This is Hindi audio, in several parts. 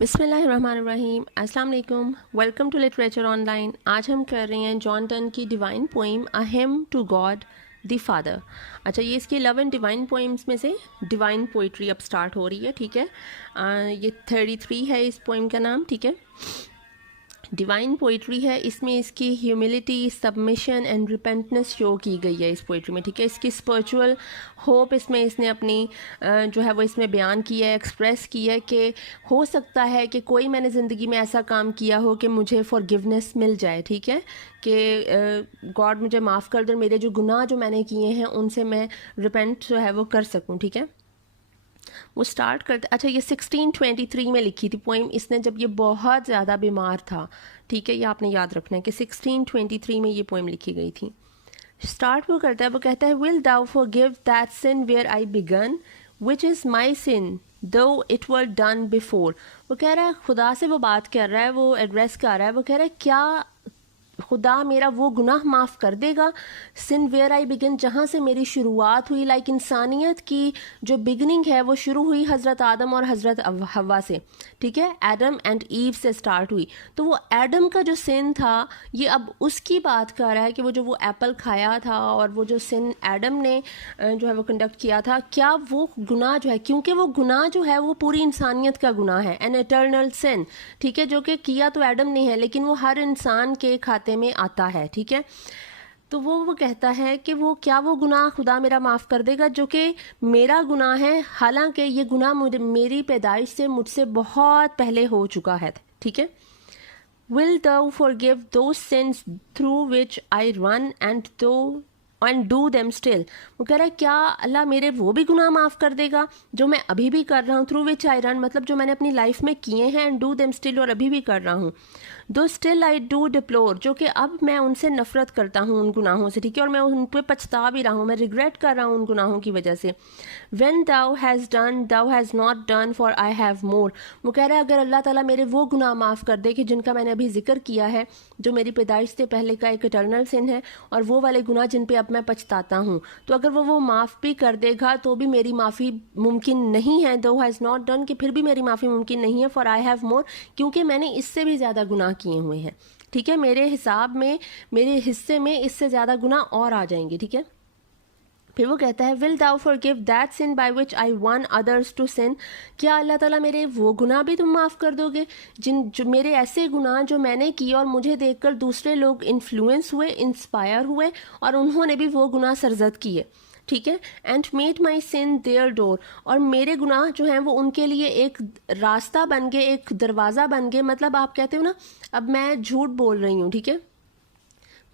बिस्मिल्लाहिर्रहमानिर्रहीम, अस्सलाम वालेकुम। Welcome to literature online. आज हम कर रहे हैं जॉन टन की divine poem a hymn to God the Father. अच्छा, ये इसकी 11 डिवाइन पोइम्स में से डिवाइन पोइट्री अब स्टार्ट हो रही है, ठीक है। ये 33 है इस पोइम का नाम, ठीक है। डिवाइन पोइट्री है, इसमें इसकी ह्यूमिलिटी, सबमिशन एंड रिपेंटनेस शो की गई है इस पोइट्री में, ठीक है। इसकी स्पिरिचुअल होप इसमें इसने अपनी जो है वो इसमें बयान की है, एक्सप्रेस की है कि हो सकता है कि कोई मैंने ज़िंदगी में ऐसा काम किया हो कि मुझे फॉरगिवनेस मिल जाए, ठीक है, कि गॉड मुझे माफ़ कर दे, मेरे जो गुनाह जो मैंने किए हैं उनसे मैं रिपेंट जो है वो कर सकूँ, ठीक है। वो स्टार्ट करते, अच्छा ये 1623 में लिखी थी पोइम इसने, जब ये बहुत ज़्यादा बीमार था, ठीक है। ये आपने याद रखना है कि 1623 में ये पोइम लिखी गई थी। स्टार्ट वो करता है, वो कहता है, will thou forgive that sin where I began which is my sin though it were done before. वो कह रहा है, खुदा से वो बात कर रहा है, वो एड्रेस कर रहा है, वो कह रहा है क्या खुदा मेरा वो गुनाह माफ़ कर देगा, सिन वेयर आई बिगिन, जहाँ से मेरी शुरुआत हुई। लाइक इंसानियत की जो बिगनिंग है वो शुरू हुई हज़रत आदम और हज़रत हवा से, ठीक है। एडम एंड ईव से स्टार्ट हुई। तो वो एडम का जो सिन था ये अब उसकी बात कर रहा है कि वो एप्पल खाया था और वो जो सिन एडम ने जो है वो कंडक्ट किया था, क्या वो गुनाह जो है, क्योंकि वो गुनाह जो है वो पूरी इंसानियत का गुनाह है, एन एटर्नल सिन, ठीक है, जो कि किया तो एडम ने है लेकिन वो हर इंसान के खाते में आता है, ठीक है। तो वो कहता है कि वो क्या वो गुनाह खुदा मेरा माफ़ कर देगा जो कि मेरा गुनाह है, हालांकि ये गुनाह मेरी पैदाइश से मुझसे बहुत पहले हो चुका है, ठीक है। Will thou forgive those sins through which I run and do them still? वो कह रहा है क्या अल्लाह मेरे वो भी गुनाह माफ़ कर देगा जो मैं अभी भी कर रहा हूँ, थ्रू विच आई रन, मतलब जो मैंने अपनी लाइफ में किए हैं, एंड डू देम स्टिल, और अभी भी कर रहा हूँ। दो स्टिल आई डू डिप्लोर, जो कि अब मैं उनसे नफरत करता हूँ उन गुनाहों से, ठीक है, और मैं उन पर पछता भी रहा हूँ, मैं रिग्रेट कर रहा हूँ उन गुनाहों की वजह से। When thou has done, thou has not done, for I have more। वो कह रहा है अगर अल्लाह ताला मेरे वो गुनाह माफ़ कर दे कि जिनका मैंने अभी जिक्र किया है, जो मेरी पैदाइश से पहले का एक इटर्नल सिन है, और वो वाले गुनाह जिन पे अब मैं पछताता हूँ, तो अगर वो माफ़ भी कर देगा तो भी मेरी माफ़ी मुमकिन नहीं है। दो हैज़ नॉट डन, कि फिर भी मेरी माफ़ी मुमकिन नहीं है, फॉर आई हैव मोर, क्योंकि मैंने इससे भी ज़्यादा गुनाह किए हुए हैं, ठीक है। मेरे हिसाब में, मेरे हिस्से में इससे ज़्यादा गुनाह और आ जाएंगे, ठीक है। फिर वो कहता है, will thou forgive that sin by which I won others to sin, क्या अल्लाह ताला मेरे वो गुनाह भी तुम माफ़ कर दोगे, जो मेरे ऐसे गुनाह जो मैंने किए और मुझे देखकर दूसरे लोग इन्फ्लुएंस हुए, इंस्पायर हुए, और उन्होंने भी वो गुनाह सरजद किए, ठीक है। And made my sin their door, और मेरे गुनाह जो हैं वो उनके लिए एक रास्ता बन गए, एक दरवाज़ा बन गए। मतलब आप कहते हो ना, अब मैं झूठ बोल रही हूँ, ठीक है,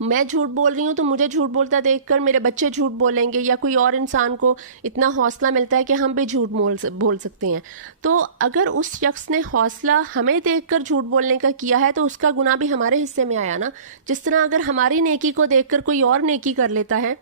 मैं झूठ बोल रही हूँ तो मुझे झूठ बोलता देखकर मेरे बच्चे झूठ बोलेंगे, या कोई और इंसान को इतना हौसला मिलता है कि हम भी झूठ बोल सकते हैं। तो अगर उस शख्स ने हौसला हमें देखकर झूठ बोलने का किया है तो उसका गुनाह भी हमारे हिस्से में आया ना। जिस तरह अगर हमारी नेकी को देखकर कोई और नेकी कर लेता है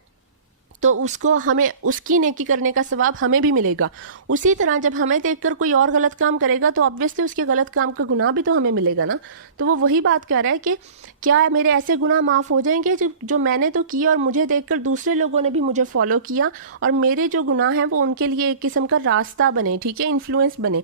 तो उसको, हमें उसकी नेकी करने का सवाब हमें भी मिलेगा। उसी तरह जब हमें देखकर कोई और गलत काम करेगा तो ऑब्वियसली उसके गलत काम का गुनाह भी तो हमें मिलेगा ना। तो वो वही बात कर रहा है कि क्या मेरे ऐसे गुनाह माफ़ हो जाएंगे जो मैंने तो किए और मुझे देखकर दूसरे लोगों ने भी मुझे फॉलो किया, और मेरे जो गुनाह हैं वो उनके लिए एक किस्म का रास्ता बने, ठीक है, इन्फ्लुएंस बने।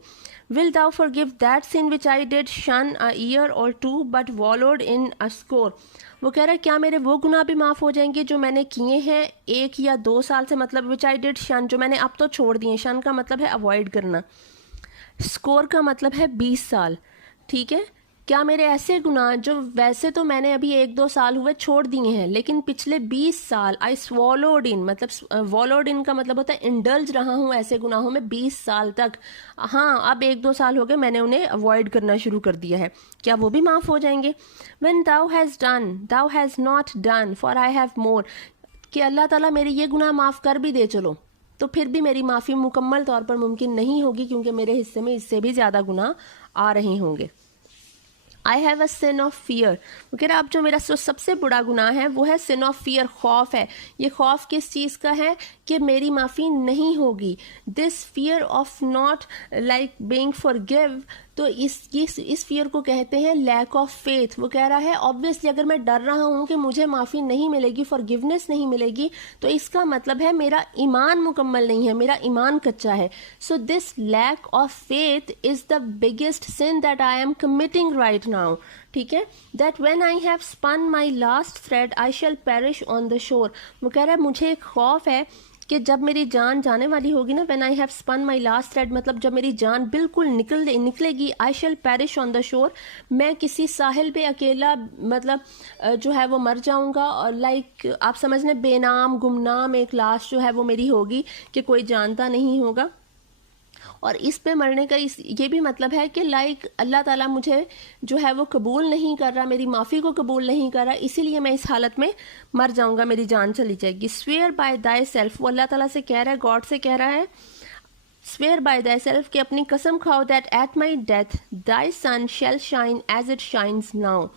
Will thou forgive that sin which I did shun a year or two but wallowed in a score. वो कह रहा है क्या मेरे वो गुनाह भी माफ़ हो जाएंगे जो मैंने किए हैं 1 या 2 साल से, मतलब विच आई डिड शन, जो मैंने अब तो छोड़ दिए। शन का मतलब है अवॉइड करना, स्कोर का मतलब है 20 साल, ठीक है। क्या मेरे ऐसे गुनाह जो वैसे तो मैंने अभी 1-2 साल हुए छोड़ दिए हैं, लेकिन पिछले 20 साल आई स्वॉलोड इन, मतलब वॉलोड इन का मतलब होता है इंडल्ज रहा हूँ ऐसे गुनाहों में 20 साल तक। हाँ, अब 1-2 साल हो गए मैंने उन्हें अवॉइड करना शुरू कर दिया है, क्या वो भी माफ़ हो जाएंगे। When thou has done, thou has not done, for I have more, कि अल्लाह ताला मेरे ये गुनाह माफ़ कर भी दे चलो तो फिर भी मेरी माफ़ी मुकम्मल तौर पर मुमकिन नहीं होगी, क्योंकि मेरे हिस्से में इससे भी ज़्यादा गुनाह आ रहे होंगे। I have a sin of fear, वो कह रहा अब जो मेरा सबसे बड़ा गुनाह है वो है सिन ऑफ फियर, खौफ है। ये खौफ किस चीज़ का है कि मेरी माफ़ी नहीं होगी। This fear of not like being forgive तो इस फियर को कहते हैं लैक ऑफ फेथ। वो कह रहा है ऑब्वियसली अगर मैं डर रहा हूँ कि मुझे माफ़ी नहीं मिलेगी, फॉरगिवनेस नहीं मिलेगी, तो इसका मतलब है मेरा ईमान मुकम्मल नहीं है, मेरा ईमान कच्चा है। So this lack of faith is the biggest sin that I am committing right now. ठीक है, that when I have spun my last thread I shall perish on the shore. वो कह रहा है मुझे एक खौफ है कि जब मेरी जान जाने वाली होगी ना, when I have spun my last thread मतलब जब मेरी जान बिल्कुल निकलेगी, I shall perish on the shore, मैं किसी साहिल पे अकेला मतलब जो है वो मर जाऊंगा। और लाइक आप समझ लें बेनाम गुमनाम एक लाश जो है वो मेरी होगी कि कोई जानता नहीं होगा। और इस पे मरने का ये भी मतलब है कि लाइक अल्लाह ताला मुझे जो है वो कबूल नहीं कर रहा, मेरी माफ़ी को कबूल नहीं कर रहा, इसीलिए मैं इस हालत में मर जाऊंगा, मेरी जान चली जाएगी। स्वेयर बाय दाई सेल्फ, वो अल्लाह ताला से कह रहा है, गॉड से कह रहा है, स्वेयर बाय दाई सेल्फ कि अपनी कसम खाओ that at my death thy son shall shine as it shines now.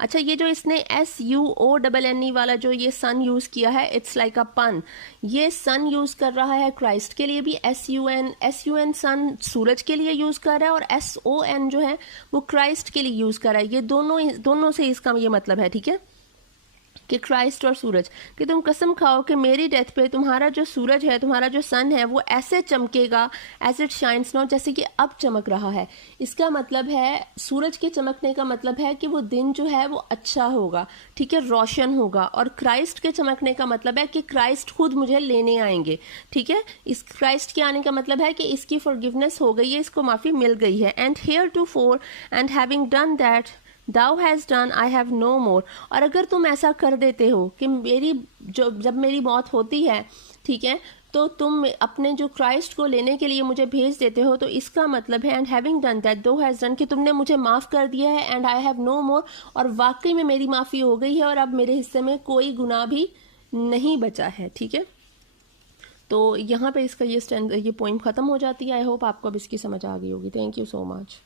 अच्छा, ये जो इसने SUONNE वाला जो ये सन यूज़ किया है, इट्स लाइक अ पन। ये सन यूज़ कर रहा है क्राइस्ट के लिए भी, SUN सन सूरज के लिए यूज़ कर रहा है, और SON जो है वो क्राइस्ट के लिए यूज़ कर रहा है। ये दोनों से इसका ये मतलब है, ठीक है, कि क्राइस्ट और सूरज, कि तुम कसम खाओ कि मेरी डेथ पे तुम्हारा जो सूरज है, तुम्हारा जो सन है, वो ऐसे चमकेगा एज इट शाइन्स नाउ, जैसे कि अब चमक रहा है। इसका मतलब है सूरज के चमकने का मतलब है कि वो दिन जो है वो अच्छा होगा, ठीक है, रोशन होगा। और क्राइस्ट के चमकने का मतलब है कि क्राइस्ट खुद मुझे लेने आएंगे, ठीक है। इस क्राइस्ट के आने का मतलब है कि इसकी फॉरगिवनेस हो गई है, इसको माफ़ी मिल गई है। And heretofore and having done that Thou has done, I have no more। और अगर तुम ऐसा कर देते हो कि जब मेरी मौत होती है, ठीक है, तो तुम अपने जो क्राइस्ट को लेने के लिए मुझे भेज देते हो, तो इसका मतलब है एंड हैविंग डन दैट दो हैज़ डन, कि तुमने मुझे माफ़ कर दिया है, एंड आई हैव नो मोर, और वाकई में मेरी माफ़ी हो गई है, और अब मेरे हिस्से में कोई गुनाह भी नहीं बचा है। ठीक है, तो यहाँ पे इसका ये पोइम ख़त्म हो जाती है। आई होप आपको अब इसकी समझ आ गई होगी। Thank you so much.